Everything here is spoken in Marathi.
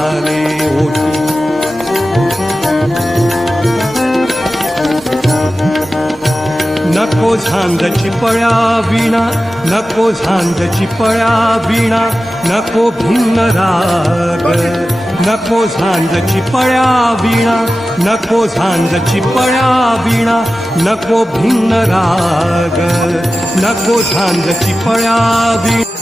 आले ओठी नको झांजची पळ्या विणा नको झांजची पळ्या विणा नको भिन्न राग नको झांजची पळ्या विणा नको झांजची पळ्या विणा नको भिन्न राग नको झांजची पळ्या विणा